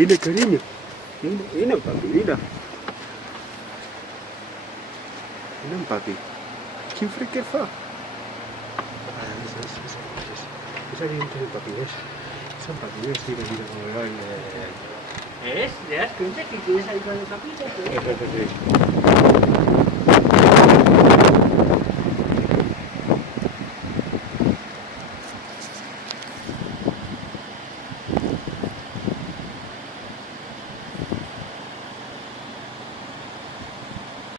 Ini cariño. Ini papi, mira. Ini papi. ¿Quién fue que fa? Esa gente de papi, ¿ves? Son papi, ¿ves? Mira, mira cómo va. ¿Ves? ¿Te das cuenta que tienes ahí con el papito? Sí.